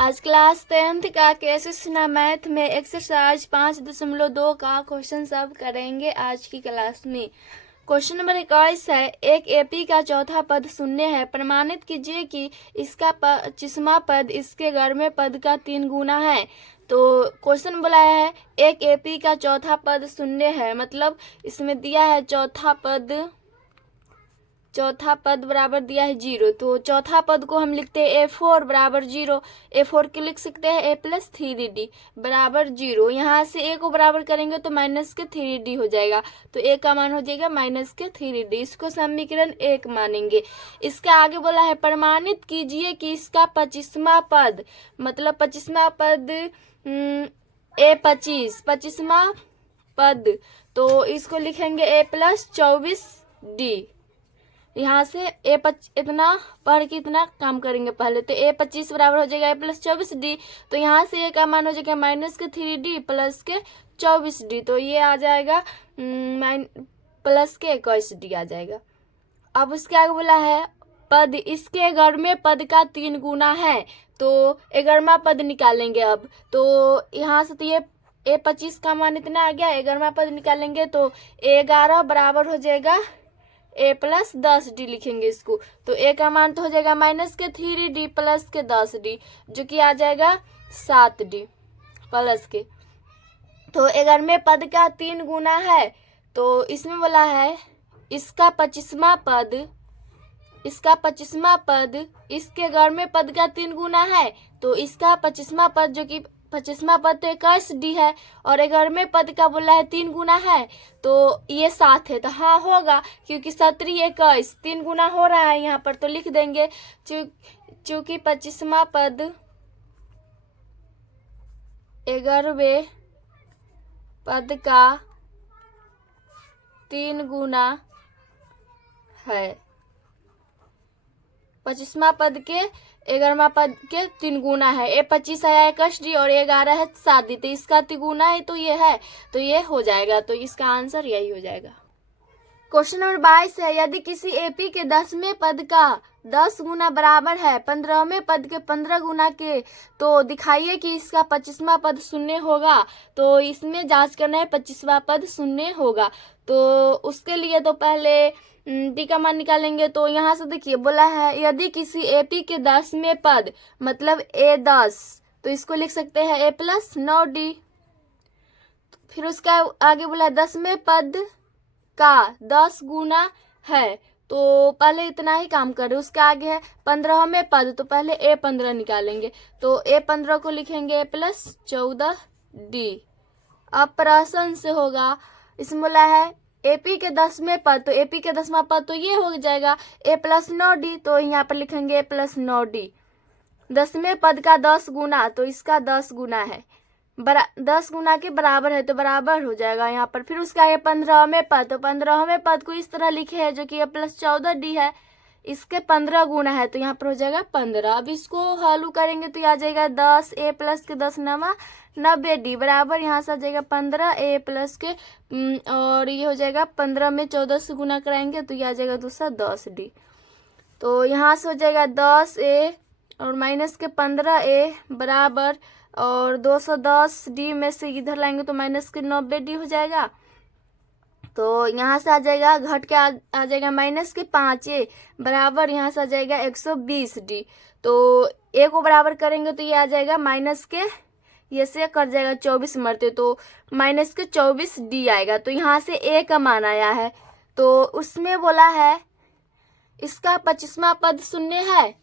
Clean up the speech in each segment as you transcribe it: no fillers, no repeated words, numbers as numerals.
आज class 10th का cases ना मैथ में एक्सरसाइज 5.2 का क्वेश्चन सब करेंगे आज की क्लास में। क्वेश्चन नंबर 21 है, एक एपी का चौथा पद शून्य है, प्रमाणित कीजिए कि इसका 25वां पद इसके गर्म पद का 3 गुना है। तो क्वेश्चन बोला है एक एपी का चौथा पद शून्य है, मतलब इसमें दिया है चौथा पद बराबर दिया है 0। तो चौथा पद को हम लिखते हैं A4 बराबर 0। A4 के लिख सकते हैं A प्लस 3D बराबर 0। यहाँ से A को बराबर करेंगे तो माइनस के 3D हो जाएगा, तो A का मान हो जाएगा माइनस के 3D। इसको समीकरण 1 मानेंगे। इसका आगे बोला है प्रमाणित कीजिए कि इसका 25वां पद, मतलब 25वां पद A25वां पद, तो इसको लिखेंगे A प्लस 24D। यहाँ से इतना पढ़ के इतना काम करेंगे पहले। तो A25 बराबर हो जाएगा A प्लस 24D। तो यहाँ से A का मान हो जाएगा माइनस के 3D प्लस के 24D। तो ये आ जाएगा प्लस के 21D आ जाएगा। अब उसके आगे बोला है पद इसके गर्म पद का 3 गुना है, तो 11वां पद निकालेंगे। अब तो यहाँ से तो ये A25 का मान इतना आ गया, 11वां पद निकालेंगे तो 11 बराबर हो जाएगा A प्लस 10D लिखेंगे इसको। तो A का मान तो हो जाएगा माइनस के 3D प्लस के 10D, जो कि आ जाएगा 7D प्लस के। तो 11वें पद का 3 गुना है, तो इसमें बोला है इसका 25वां पद इसके गर्म पद का 3 गुना है। तो इसका 25वां पद, जो कि 25वां पद तो 21D है और 11वें पद का बोला है 3 गुना है, तो ये 7 है। तो हाँ होगा, क्योंकि 17 21 3 गुना हो रहा है यहाँ पर, तो लिख देंगे चूंकि 25वां पद 11वें पद का 3 गुना है। 25वां पद के 11वां पद के 3 गुना है। A25 है 21D और 11 है 7D, तो इसका 3 गुना है, तो ये है, तो ये हो जाएगा। तो इसका आंसर यही हो जाएगा। क्वेश्चन नंबर 22 है, यदि किसी एपी के 10वें पद का 10 गुना बराबर है 15वें पद के 15 गुना के, तो दिखाइए कि इसका 25वां पद शून्य होगा। तो इसमें जांच करना है 25वां पद शून्य होगा। तो उसके लिए तो पहले डी का मान निकालेंगे। तो यहाँ से देखिए बोला है यदि किसी एपी के 10वें पद, मतलब A10, तो इसको लिख सकते हैं A प्लस 9D। फिर उसका आगे बोला है 10वें पद का 10 गुना है, तो पहले इतना ही काम करें। उसके आगे है 15वें पद, तो पहले A15 निकालेंगे। तो A15 को लिखेंगे A प्लस 14D। अब प्रश्न से होगा, इसमें बोला है एपी के 10वें पद, तो एपी के 10वां पद तो ये हो जाएगा A प्लस 9D, तो यहाँ पर लिखेंगे A प्लस 9D। 10वें पद का 10 गुना, तो इसका 10 गुना है, 10 गुना के बराबर है, तो बराबर हो जाएगा यहाँ पर। फिर उसका ये 15वें पद, तो 15वें पद को इस तरह लिखे है जो कि A प्लस 14D है, इसके 15 गुना है, तो यहाँ पर हो जाएगा 15। अब इसको हल करेंगे तो आ जाएगा 10 A प्लस के 10 नवा 90D बराबर, यहाँ से आ जाएगा 15 A प्लस के और ये हो जाएगा 15 में 14 से गुना कराएंगे तो ये आ जाएगा दूसरा 10D। तो यहाँ से हो जाएगा 10A और माइनस के 15A बराबर, और 210D में से इधर लाएंगे तो माइनस के 90D हो जाएगा। तो यहाँ से आ जाएगा घट के आ जाएगा माइनस के 5A बराबर, यहाँ से आ जाएगा 120D। तो A को बराबर करेंगे तो ये आ जाएगा माइनस के, ये से कर जाएगा 24 मरते, तो माइनस के 24D आएगा। तो यहाँ से A का मान आया है, तो उसमें बोला है इसका 25वां पद शून्य है,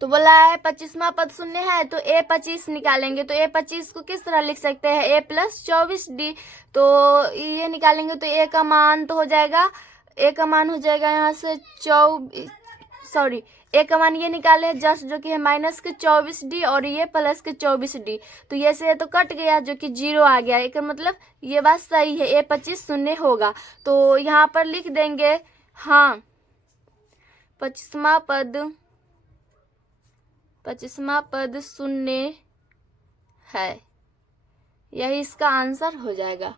तो बोला है 25वां पद शून्य है, तो A25 निकालेंगे। तो A25 को किस तरह लिख सकते हैं A प्लस 24D। तो ये निकालेंगे तो A का मान तो हो जाएगा, A का मान हो जाएगा यहाँ से A का मान ये निकाले जस्ट, जो कि है माइनस के 24D और ये प्लस के 24D। तो ये से तो कट गया, जो कि 0 आ गया। एक मतलब ये बात सही है, A25 शून्य होगा। तो यहाँ पर लिख देंगे हाँ 25वां पद शून्य है, यही इसका आंसर हो जाएगा।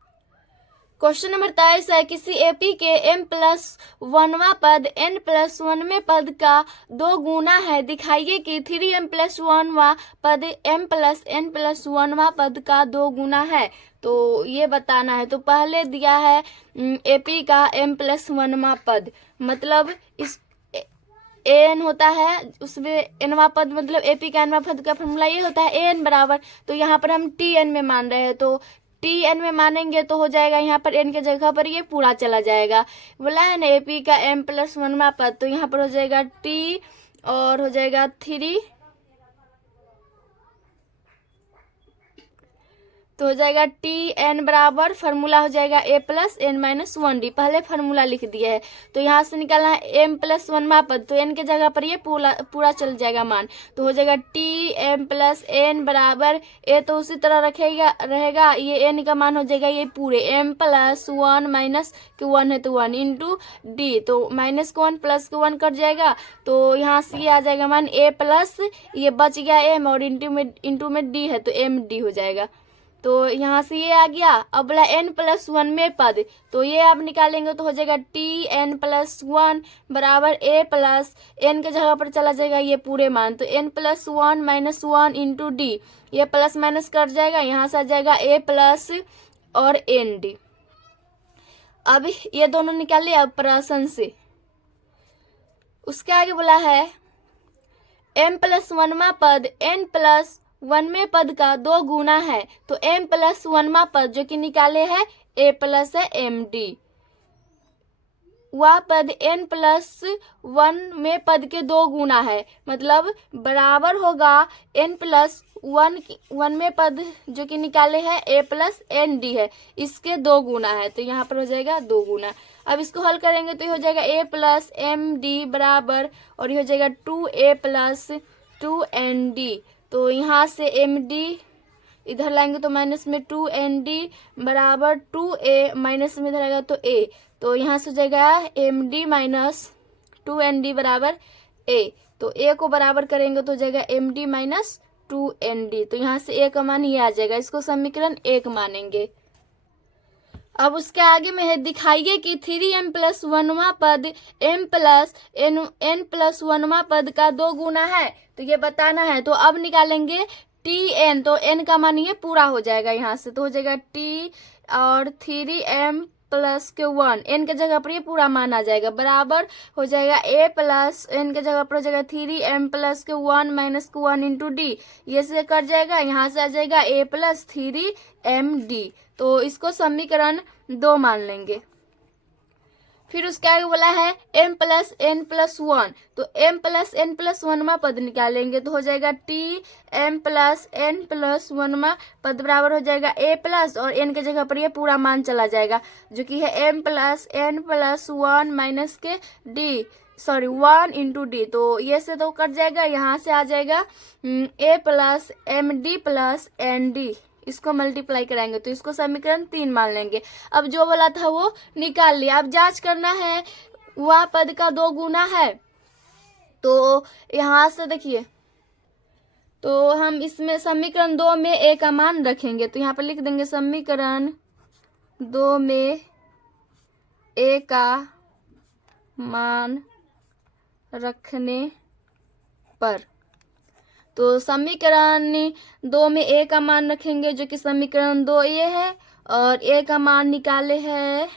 क्वेश्चन नंबर 23 है, किसी एपी के m+1वां पद n+1वें पद का 2 गुना है, दिखाइए कि 3m+1वां पद m+n+1वां पद का 2 गुना है। तो ये बताना है। तो पहले दिया है एपी का m+1वां पद, मतलब इस एन होता है उसमें एनवा पद, मतलब एपी का एनवा पद का फॉर्मूला ये होता है एन बराबर, तो यहाँ पर हम टी एन में मान रहे हैं, तो टी एन में मानेंगे तो हो जाएगा यहाँ पर एन के जगह पर ये पूरा चला जाएगा। बोला है ना एपी का m+1वां पद, तो यहाँ पर हो जाएगा टी और हो जाएगा 3, तो हो जाएगा टी एन बराबर फार्मूला हो जाएगा a+n-1d, पहले फार्मूला लिख दिया है। तो यहाँ से निकालना है m+1वां पद, तो n के जगह पर ये पूरा चल जाएगा मान, तो हो जाएगा टी m+n बराबर a, तो उसी तरह रहेगा ये n का मान हो जाएगा ये पूरे m+1 माइनस के 1 है तो 1 इंटू डी, तो माइनस के 1 प्लस के 1 कट जाएगा, तो यहाँ से ये आ जाएगा मान a प्लस ये बच गया m और इंटू में d है तो md हो जाएगा। तो यहाँ से ये आ गया। अब बोला n+1 में पद, तो ये आप निकालेंगे तो हो जाएगा tn+1 बराबर a प्लस n के जगह पर चला जाएगा ये पूरे मान, तो n+1 माइनस 1 इंटू डी, ये प्लस माइनस कट जाएगा, यहाँ से आ जाएगा a प्लस और nd। अब ये दोनों निकालिए अब प्रश्न से। उसके आगे बोला है m+1वां पद n+1वें पद का 2 गुना है, तो m+1वां पद जो कि निकाले है a प्लस है md, वह पद n+1वें पद के 2 गुना है, मतलब बराबर होगा n+1वें पद जो कि निकाले है a प्लस nd है, इसके 2 गुना है, तो यहाँ पर हो जाएगा 2 गुना। अब इसको हल करेंगे तो ये हो जाएगा a प्लस md बराबर और ये हो जाएगा 2a प्लस 2nd, तो यहाँ से md इधर लाएंगे तो माइनस में 2nd बराबर 2a, माइनस में इधर आएगा तो a, तो यहाँ से हो जाएगा md माइनस 2nd बराबर a, तो a को बराबर करेंगे तो हो जाएगा md माइनस 2nd, तो यहाँ से a का मान ये आ जाएगा, इसको समीकरण 1 मानेंगे। अब उसके आगे में है, दिखाइए कि 3m+1वां पद n+1वां पद का 2 गुना है, तो ये बताना है। तो अब निकालेंगे tn, तो n का मान ये पूरा हो जाएगा यहाँ से, तो हो जाएगा t और 3m प्लस के 1, n के जगह पर ये पूरा मान आ जाएगा, बराबर हो जाएगा a प्लस n के जगह पर हो जाएगा 3m प्लस के 1 माइनस के 1 इंटू डी, ये से कट जाएगा, यहाँ से आ जाएगा a प्लस 3md, तो इसको समीकरण 2 मान लेंगे। फिर उसके आगे बोला है m+n+1, तो m+n+1वां पद निकालेंगे तो हो जाएगा tm+n+1वां पद बराबर हो जाएगा a प्लस और n के जगह पर ये पूरा मान चला जाएगा जो कि है m+n+1 माइनस के d, सॉरी 1 इंटू डी, तो ये से तो कट जाएगा, यहाँ से आ जाएगा a plus md plus nd, इसको मल्टीप्लाई कराएंगे तो इसको समीकरण 3 मान लेंगे। अब जो बोला था वो निकाल लिया, अब जांच करना है वह पद का 2 गुना है, तो यहाँ से देखिए, तो हम इसमें समीकरण 2 में a का मान रखेंगे, तो यहाँ पर लिख देंगे समीकरण 2 में a का मान रखने पर, तो समीकरण 2 में a का मान रखेंगे जो कि समीकरण 2 ये है, और a का मान निकाले है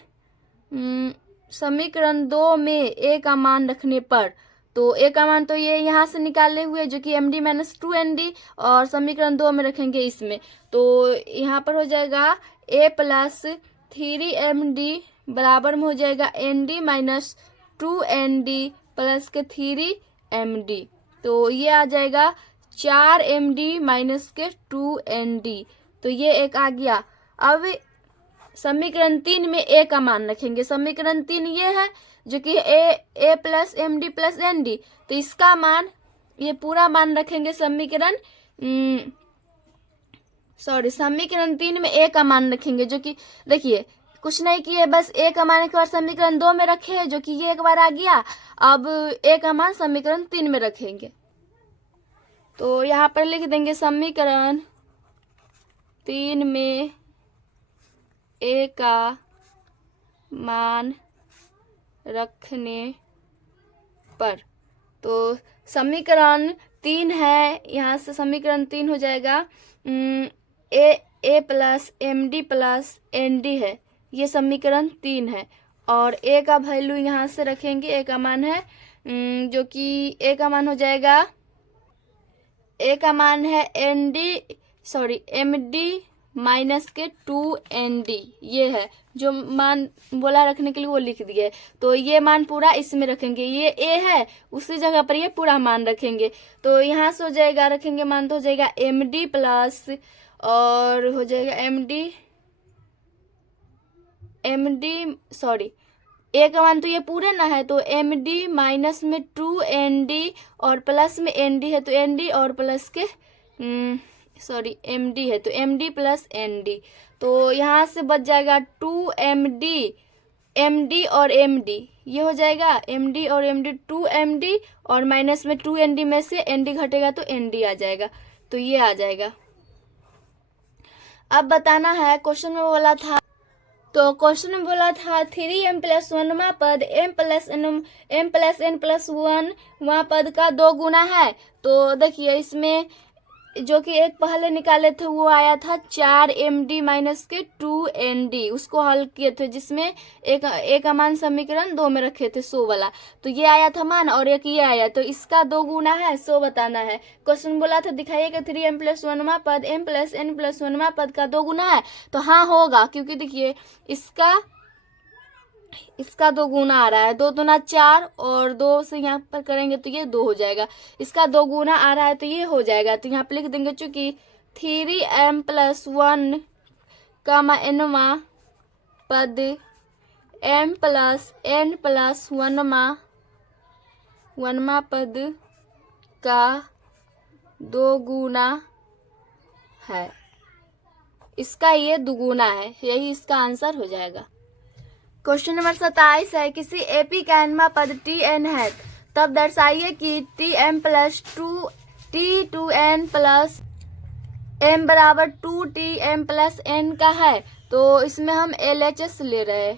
समीकरण 2 में a का मान रखने पर, तो a का मान तो ये यहाँ से निकाले हुए जो कि md माइनस 2nd, और समीकरण 2 में रखेंगे इसमें, तो यहाँ पर हो जाएगा a प्लस 3md बराबर में हो जाएगा nd माइनस 2nd प्लस के 3md, तो ये आ जाएगा 4md माइनस के 2nd, तो ये एक आ गया। अब समीकरण 3 में a का मान रखेंगे, समीकरण 3 ये है जो कि a plus md plus nd, तो इसका मान ये पूरा मान रखेंगे समीकरण समीकरण 3 में a का मान रखेंगे जो कि देखिए कुछ नहीं किए, बस a का मान एक बार समीकरण 2 में रखे हैं जो कि ये एक बार आ गया, अब a का मान समीकरण 3 में रखेंगे, तो यहाँ पर लिख देंगे समीकरण 3 में a का मान रखने पर। तो समीकरण 3 है, यहाँ से समीकरण 3 हो जाएगा A plus M D plus N D है, ये समीकरण 3 है। और ए का वैल्यू यहाँ से रखेंगे, ए का मान है जो कि ए का मान हो जाएगा, ए का मान है एम डी माइनस के 2ND, ये है जो मान बोला रखने के लिए वो लिख दिए। तो ये मान पूरा इसमें रखेंगे, ये ए है उसी जगह पर ये पूरा मान रखेंगे। तो यहाँ से हो जाएगा, रखेंगे मान तो हो जाएगा MD प्लस और हो जाएगा ए का मान तो ये पूरे ना है, तो MD माइनस में 2ND और प्लस में ND है, तो ND और प्लस के MD है, तो MD प्लस ND। तो यहाँ से बच जाएगा 2MD, MD और MD, ये हो जाएगा MD और MD, 2MD और माइनस में 2ND में से ND घटेगा तो ND आ जाएगा, तो ये आ जाएगा। अब बताना है, क्वेश्चन में बोला था, तो क्वेश्चन में बोला था 3m प्लस 1वां पद m प्लस n प्लस 1 वां पद का 2 गुना है। तो देखिए इसमें जो कि एक पहले निकाले थे वो आया था 4MD माइनस के 2ND, उसको हल किए थे जिसमें एक का मान समीकरण 2 में रखे थे 100 वाला, तो ये आया था मान और एक ये आया, तो इसका 2 गुना है 100 बताना है। क्वेश्चन बोला था दिखाइए कि 3m प्लस 1वां पद m प्लस n प्लस 1वां पद का 2 गुना है, तो हाँ होगा, क्योंकि देखिए इसका 2 गुना आ रहा है, 2 दूना 4 और 2 से यहाँ पर करेंगे तो ये 2 हो जाएगा, इसका 2 गुना आ रहा है तो ये हो जाएगा। तो यहाँ पर लिख देंगे चूंकि 3m प्लस 1 का nवां पद m प्लस n प्लस 1वां पद का 2 गुना है, इसका ये 2 गुना है, यही इसका आंसर हो जाएगा। क्वेश्चन नंबर 27 है, किसी एपी का nवां पद Tn है, तब दर्शाइए कि Tm plus 2T2n plus m बराबर 2Tm प्लस n का है। तो इसमें हम LHS ले रहे हैं,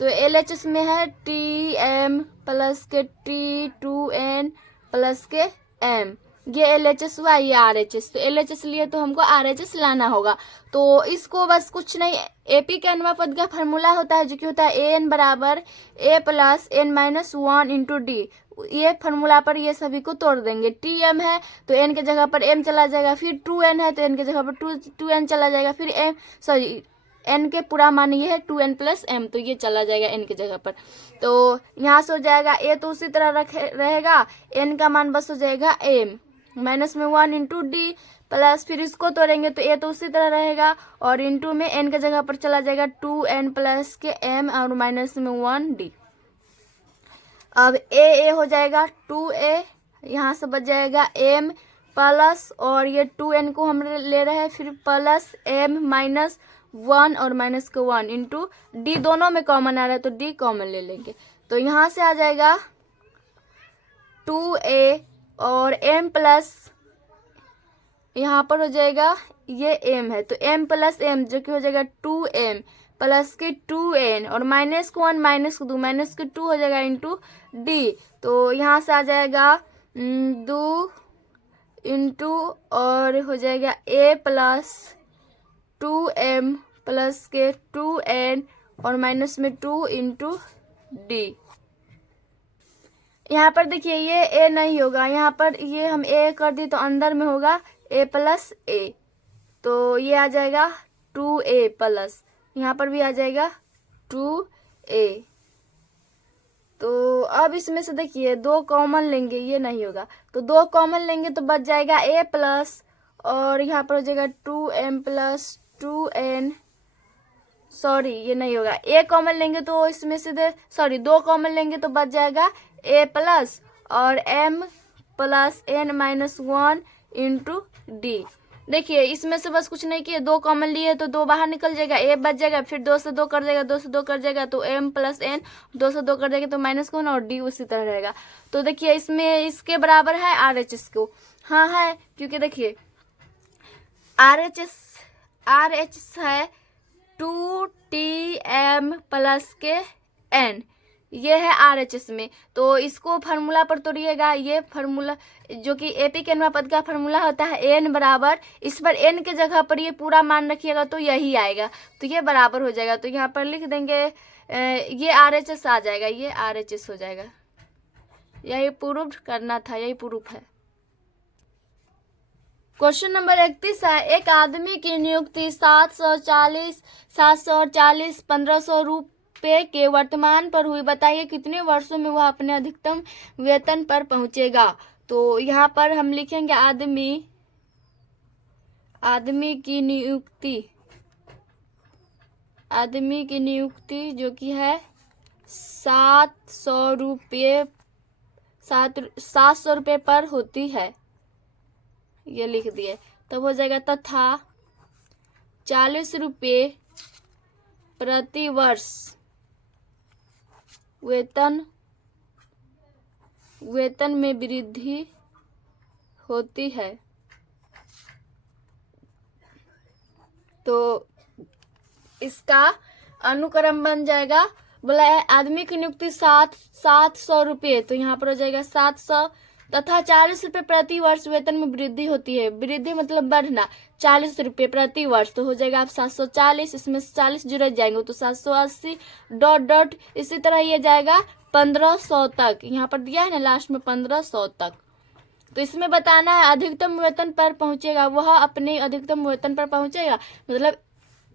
तो LHS में है Tm प्लस के T2n प्लस के m, ये LHS हुआ, ये RHS, तो LHS लिए तो हमको RHS लाना होगा। तो इसको बस कुछ नहीं, एपी के nवां पद का फार्मूला होता है जो कि होता है AN बराबर A plus n minus 1 into D, ये फार्मूला पर ये सभी को तोड़ देंगे। Tm है तो n के जगह पर m चला जाएगा, फिर 2n है तो n के जगह पर 2n चला जाएगा, फिर n के पूरा मान ये है 2n प्लस m, तो ये चला जाएगा n के जगह पर। तो यहाँ से हो जाएगा a तो उसी तरह रहेगा, n का मान बस हो जाएगा m माइनस में 1 इंटू डी प्लस, फिर इसको तोड़ेंगे तो a तो उसी तरह रहेगा और इंटू में n के जगह पर चला जाएगा 2n प्लस के m और माइनस में 1d। अब a हो जाएगा 2a, यहाँ से बच जाएगा m प्लस और ये 2n को हम ले रहे हैं, फिर प्लस m माइनस 1 और माइनस के 1 इंटू डी, दोनों में कॉमन आ रहा है तो डी कॉमन ले लेंगे। तो यहाँ से आ जाएगा 2a और m प्लस, यहाँ पर हो जाएगा ये m है तो m प्लस m जो कि हो जाएगा 2m प्लस के 2n और माइनस को 1 माइनस को 2 माइनस के 2 हो जाएगा इंटू डी। तो यहाँ से आ जाएगा 2 इंटू और हो जाएगा a प्लस 2m प्लस के 2n और माइनस में 2 इंटू डी। यहाँ पर देखिए ये a नहीं होगा, यहाँ पर ये हम a कर दिए तो अंदर में होगा a प्लस a, तो ये आ जाएगा 2a प्लस, यहाँ पर भी आ जाएगा 2a। तो अब इसमें से देखिए 2 कॉमन लेंगे, ये नहीं होगा, तो 2 कॉमन लेंगे तो बच जाएगा a प्लस और यहाँ पर हो जाएगा 2m प्लस 2n, सॉरी ये नहीं होगा, a कॉमन लेंगे तो इसमें से 2 कॉमन लेंगे तो बच जाएगा a प्लस और m plus n minus 1 into D. देखिए इसमें से बस कुछ नहीं किए, 2 कॉमन लिए तो 2 बाहर निकल जाएगा, a बच जाएगा, फिर 2 से 2 कर जाएगा, 2 से 2 कर जाएगा तो m प्लस n, 2 से 2 कर जाएगा तो माइनस को 1 और d उसी तरह रहेगा। तो देखिए इसमें इसके बराबर है RHS को, हाँ है, क्योंकि देखिए RHS है 2Tm प्लस के n, ये है RHS में। तो इसको फार्मूला पर तोड़िएगा, ये फार्मूला जो कि एपी के अनुमा पद का फार्मूला होता है n बराबर, इस पर n के जगह पर ये पूरा मान रखिएगा तो यही आएगा, तो ये बराबर हो जाएगा। तो यहाँ पर लिख देंगे ये RHS आ जाएगा, ये RHS हो जाएगा। यही प्रूफ करना था, यही प्रूफ है। क्वेश्चन नंबर 31 है, एक आदमी की नियुक्ति 740, 1500 रुपये के वर्तमान पर हुई, बताइए कितने वर्षों में वह अपने अधिकतम वेतन पर पहुंचेगा। तो यहाँ पर हम लिखेंगे आदमी की नियुक्ति जो कि है 700 रुपये पर होती है, ये लिख दिए। तब हो जाएगा तथा 40 रुपये प्रति वर्ष वेतन में वृद्धि होती है। तो इसका अनुक्रम बन जाएगा, बोला है आदमी की नियुक्ति 700 रुपये, तो यहाँ पर हो जाएगा 700 तथा 40 रुपये प्रति वर्ष वेतन में वृद्धि होती है। वृद्धि मतलब बढ़ना, 40 रुपये प्रति वर्ष, तो हो जाएगा आप 740, इसमें 40 जुड़ जाएंगे तो 780 डॉट इसी तरह ये जाएगा 1500 तक। यहाँ पर दिया है ना लास्ट में 1500 तक। तो इसमें बताना है अधिकतम वेतन पर पहुंचेगा, वह अपने अधिकतम वेतन पर पहुंचेगा, मतलब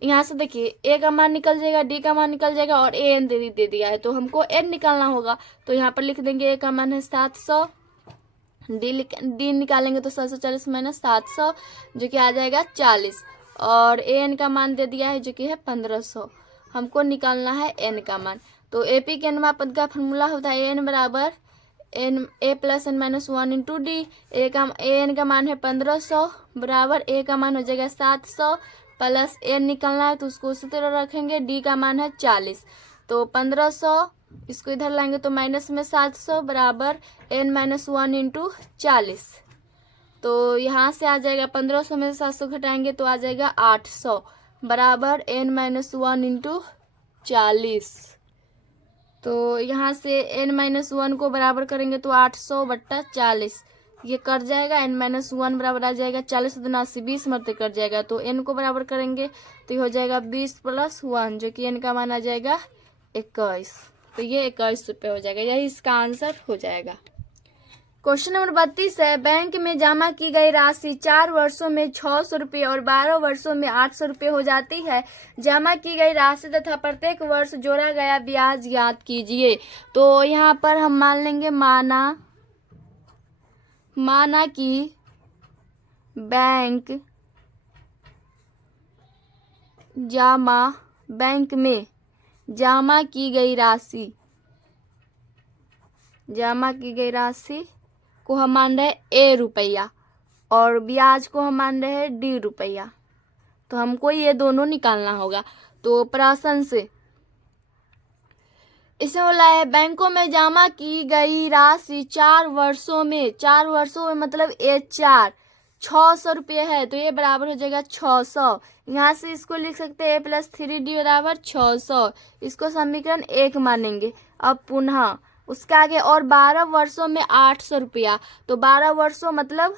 यहाँ से देखिए ए का मान निकल जाएगा, डी का मान निकल जाएगा और ए एन दे दिया है, तो हमको एन निकालना होगा। तो यहाँ पर लिख देंगे ए का मान है 700, डी निकालेंगे तो 740 माइनस 700 जो कि आ जाएगा 40, और ए एन का मान दे दिया है जो कि है 1500। हमको निकालना है एन का मान। तो एपी के अनुमा पद का फॉर्मूला होता है एन बराबर N A plus N minus 1 into D. A N का मान है 1500 बराबर ए का मान हो जाएगा 700 प्लस एन निकलना है तो उसको उसी तरह रखेंगे, डी का मान है 40, तो 1500 इसको इधर लाएंगे तो माइनस में 700 बराबर एन माइनस 1 इंटू 40। तो यहाँ से आ जाएगा 1500 में 700 घटाएंगे तो आ जाएगा 800 बराबर एन माइनस 1 इंटू 40। तो यहाँ से एन माइनस 1 को बराबर करेंगे तो 800 बट्टा 40 ये कट जाएगा, एन माइनस 1 बराबर आ जाएगा 40 दूना 80 20 मरते कट जाएगा, तो एन को बराबर करेंगे तो ये हो जाएगा 20 प्लस 1 जो कि एन का मान आ जाएगा 21, तो ये 21 रुपये हो जाएगा, यही इसका आंसर हो जाएगा। क्वेश्चन नंबर 32 है, बैंक में जमा की गई राशि 4 वर्षों में 600 रुपये और 12 वर्षों में 800 रुपये हो जाती है। जमा की गई राशि तथा प्रत्येक वर्ष जोड़ा गया ब्याज ज्ञात कीजिए। तो यहाँ पर हम मान लेंगे माना कि बैंक में जमा की गई राशि को हम मान रहे ए रुपया और ब्याज को हम मान रहे हैं डी रुपया, तो हमको ये दोनों निकालना होगा। तो प्रश्न से इसे बोला है बैंकों में जमा की गई राशि 4 वर्षों में मतलब ए 600 रुपये है, तो ये बराबर हो जाएगा 600। यहाँ से इसको लिख सकते हैं ए प्लस 3डी बराबर 600, इसको समीकरण 1 मानेंगे। अब पुनः उसके आगे और 12 वर्षों में 800 रुपया, तो 12 वर्षों मतलब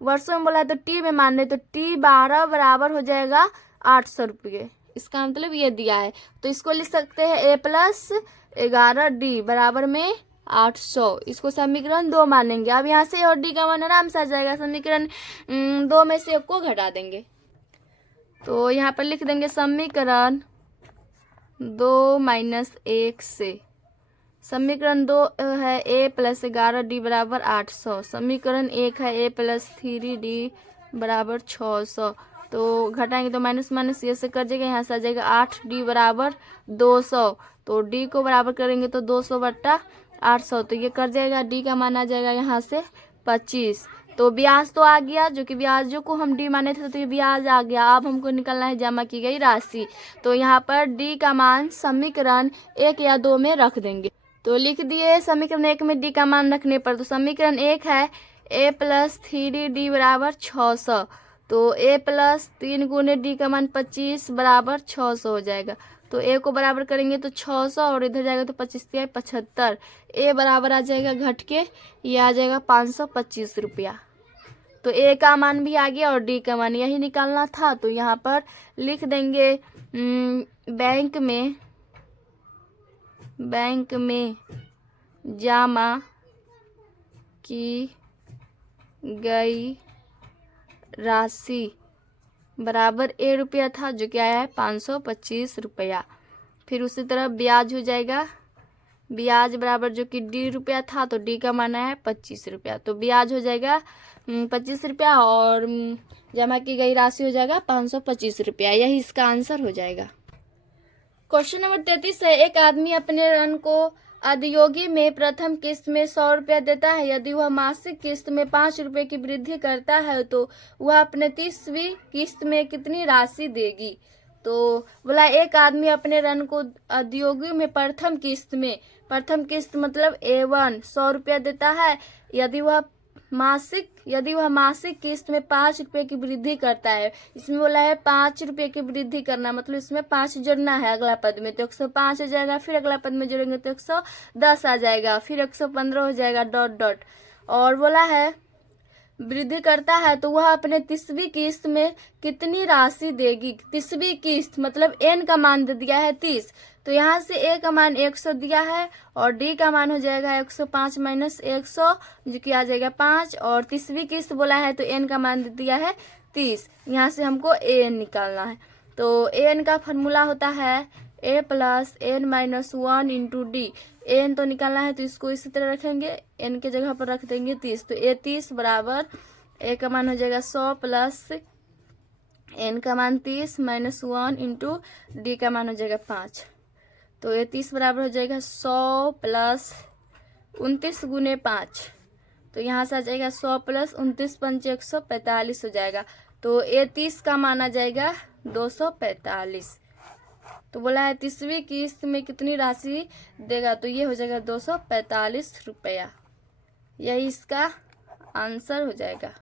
वर्षों में बोला तो टी में मान रहे, तो टी 12 बराबर हो जाएगा 800 रुपये, इसका मतलब ये दिया है। तो इसको लिख सकते हैं ए प्लस 11 डी बराबर में 800, इसको समीकरण 2 मानेंगे। अब यहाँ से और डी का मान आराम से आ जाएगा, समीकरण 2 में से 1 को घटा देंगे, तो यहाँ पर लिख देंगे समीकरण 2 माइनस 1 से समीकरण 2 है ए प्लस 11 डी बराबर 800, समीकरण 1 है ए प्लस 3 डी बराबर 600, तो घटाएंगे तो माइनस माइनस ये से कर जाएगा, यहाँ से आ जाएगा 8 डी बराबर 200, तो डी को बराबर करेंगे तो 200 बट्टा 800, तो ये कर जाएगा, डी का मान आ जाएगा यहाँ से 25। तो ब्याज तो आ गया, जो कि ब्याजों को हम डी माने थे तो ये ब्याज आ गया। अब हमको निकालना है जमा की गई राशि, तो यहाँ पर डी का मान समीकरण 1 या 2 में रख देंगे। तो लिख दिए समीकरण 1 में डी का मान रखने पर, तो समीकरण 1 है ए प्लस 3 डी बराबर 600, तो ए प्लस 3 गुने डी का मान 25 बराबर 600 हो जाएगा। तो ए को बराबर करेंगे तो 600 और इधर जाएगा तो 25 तिया 75। ए बराबर आ जाएगा घट के ये आ जाएगा 525 रुपया। तो ए का मान भी आ गया और डी का मान यही निकालना था। तो यहाँ पर लिख देंगे बैंक में जमा की गई राशि बराबर ए रुपया था, जो क्या है 525 रुपया। फिर उसी तरह ब्याज हो जाएगा, ब्याज बराबर जो कि डी रुपया था तो डी का मान है 25 रुपया। तो ब्याज हो जाएगा 25 रुपया और जमा की गई राशि हो जाएगा 525 रुपया। यही इसका आंसर हो जाएगा। क्वेश्चन नंबर 33 है, एक आदमी अपने ऋण को अधियोगी में प्रथम किस्त में 100 रुपया देता है। यदि वह मासिक किस्त में 5 रुपये की वृद्धि करता है तो वह अपने 30वीं किस्त में कितनी राशि देगी। तो बोला एक आदमी अपने ऋण को अधियोगी में प्रथम किस्त मतलब A1 100 रुपया देता है। यदि वह मासिक किस्त में 5 रुपये की वृद्धि करता है। इसमें बोला है 5 रुपये की वृद्धि करना, मतलब इसमें 5 जोड़ना है अगला पद में तो 105 हो जाएगा। फिर अगला पद में जोड़ेंगे तो 110 आ जाएगा। फिर 115 हो जाएगा डॉट डॉट। और बोला है वृद्धि करता है तो वह अपने 30वीं किस्त में कितनी राशि देगी। 30वीं किस्त मतलब n का मान दे दिया है 30, तो यहाँ से a का मान 100 दिया है और d का मान हो जाएगा 105 माइनस 100 जो कि आ जाएगा 5। और 30वीं किस्त बोला है तो n का मान दे दिया है 30। यहाँ से हमको an निकालना है। तो an का फॉर्मूला होता है a plus n minus 1 into D. n तो निकालना है तो इसको इसी तरह रखेंगे, n के जगह पर रख देंगे 30। तो a 30 बराबर a का मान हो जाएगा 100 प्लस n का मान 30 माइनस 1 इंटू डी का मान हो जाएगा 5। तो a 30 बराबर हो जाएगा 100 प्लस 29 गुने 5। तो यहाँ से आ जाएगा 100 प्लस 29 पंच 145 हो जाएगा। तो a 30 का मान आ जाएगा 245। तो बोला है 30वीं किस्त में कितनी राशि देगा, तो ये हो जाएगा 245 रुपया। यही इसका आंसर हो जाएगा।